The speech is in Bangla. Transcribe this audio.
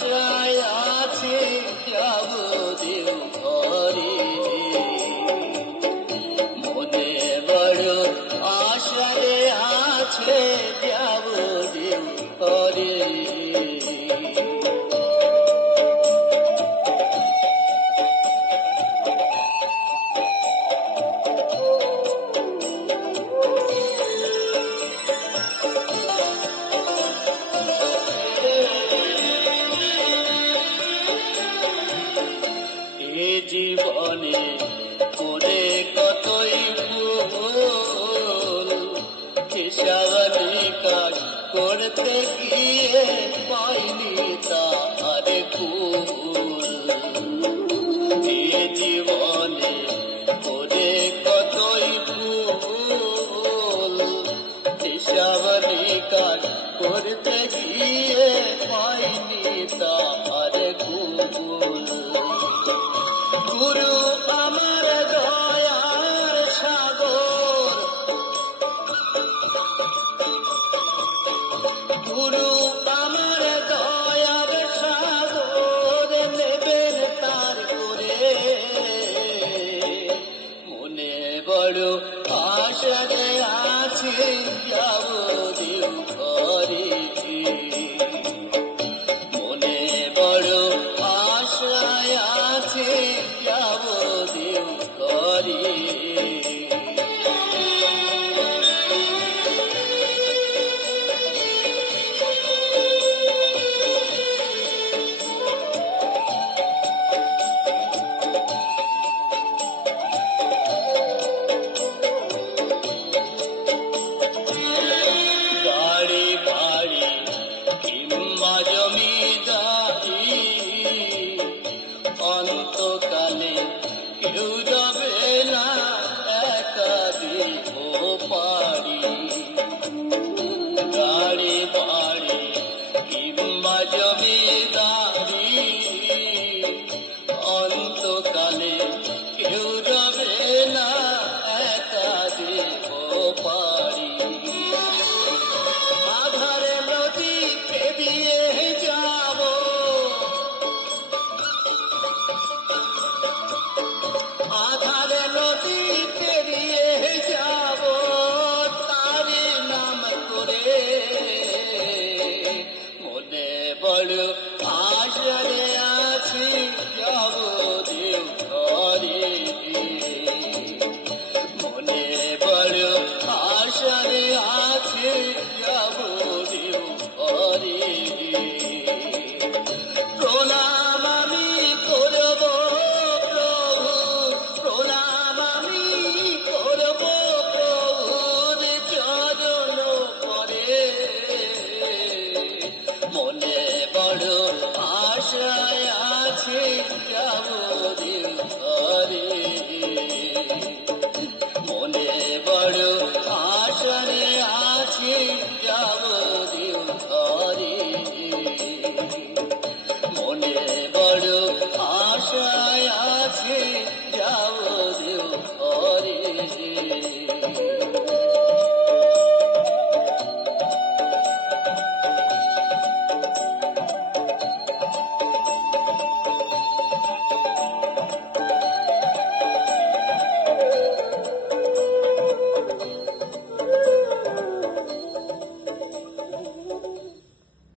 আশায় আছে যাব দেব ঘরে, মনে বড় আশায় আছে যাব দেব ঘরে। জীবনে করে কতই ভুল, হিসাব কাজ করতে গিয়ে পাইনি তার কুল। জীবনে করে কতই ভুল, হিসাব কাজ করতে গিয়ে পাইনি তার কুল। গুরু আমার দয়ার সাগর, গুরু আমার দয়ার সাগর, নেবেন তার করে, মনে বড় আশা আছে যাব দেব ঘরে, মনে বড় আশায় আছে যাব দেব ঘরে। গাড়ি বাড়ি কিংবা জমিদারি, অন্তকালে কেউ যাবে না একা দেব পারি। গাড়ি বাড়ি কিংবা জমিদারি, অন্তকালে কেউ যাবে না একা দেব পারি। আধারে নদী পেরিয়ে যাব, আধারে নদী পেরিয়ে যাব তারি নাম করে, মনে বড় আশারে আছি যাব দেব ঘরে, মনে বড় আশারে আছে যাব দেব ঘরে। প্রণাম আমি করব প্রভু, প্রণাম আমি করব প্রভুর চরণ পরে, মনে বড় আশায় আছে